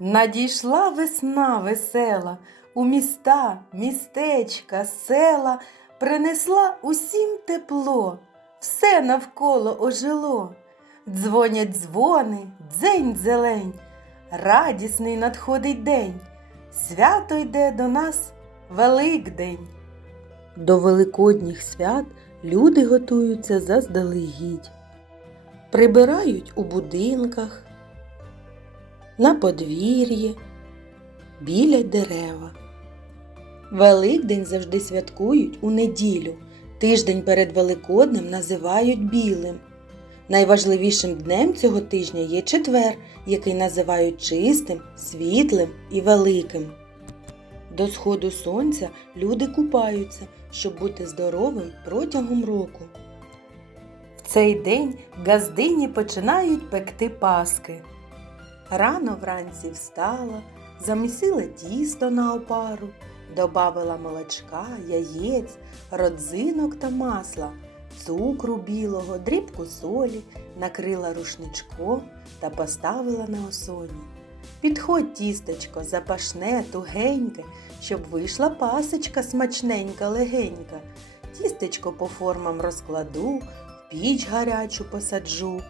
Надійшла весна весела, у міста, містечка, села принесла усім тепло, все навколо ожило. Дзвонять дзвони, дзень зелень, радісний надходить день, свято йде до нас Великдень. До великодніх свят люди готуються заздалегідь. Прибирають у будинках, на подвір'ї, біля дерева. Великдень завжди святкують у неділю. Тиждень перед Великоднем називають білим. Найважливішим днем цього тижня є четвер, який називають чистим, світлим і великим. До сходу сонця люди купаються, щоб бути здоровим протягом року. В цей день газдині починають пекти паски. Рано вранці встала, замісила тісто на опару, добавила молочка, яєць, родзинок та масла, цукру білого, дрібку солі, накрила рушничком та поставила на осоні. Підходь, тістечко, запашне, тугеньке, щоб вийшла пасочка смачненька, легенька. Тістечко по формам розкладу, в піч гарячу посаджу.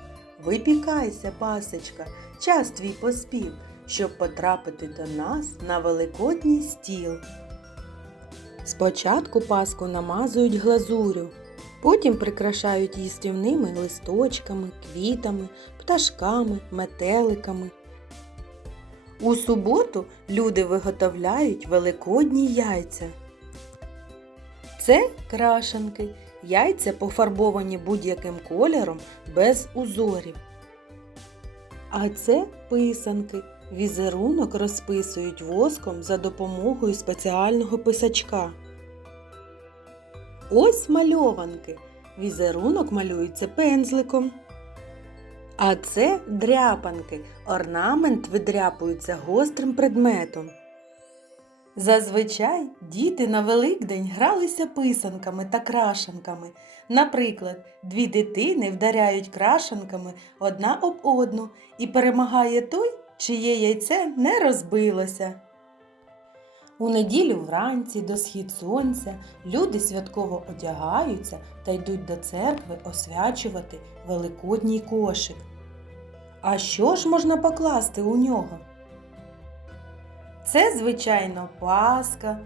Випікайся, пасочка, час твій поспів, щоб потрапити до нас на великодній стіл. Спочатку паску намазують глазурю, потім прикрашають їстівними листочками, квітами, пташками, метеликами. У суботу люди виготовляють великодні яйця. Це крашенки. Яйця пофарбовані будь-яким кольором без узорів. А це писанки. Візерунок розписують воском за допомогою спеціального писачка. Ось мальованки. Візерунок малюється пензликом. А це дряпанки. Орнамент видряпується гострим предметом. Зазвичай діти на Великдень гралися писанками та крашенками. Наприклад, дві дитини вдаряють крашенками одна об одну і перемагає той, чиє яйце не розбилося. У неділю вранці до схід сонця люди святково одягаються та йдуть до церкви освячувати великодній кошик. А що ж можна покласти у нього? Це, звичайно, паска,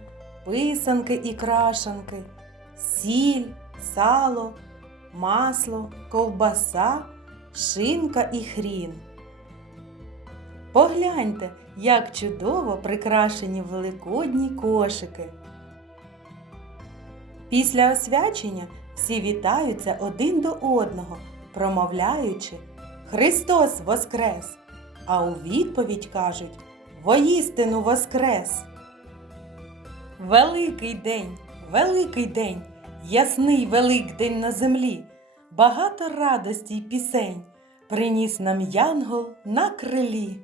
писанки і крашанки, сіль, сало, масло, ковбаса, шинка і хрін. Погляньте, як чудово прикрашені великодні кошики. Після освячення всі вітаються один до одного, промовляючи Христос Воскрес! А у відповідь кажуть Воістину Воскрес! Великий день, великий день, ясний Великдень на землі, багато радості й пісень приніс нам Янгол на крилі.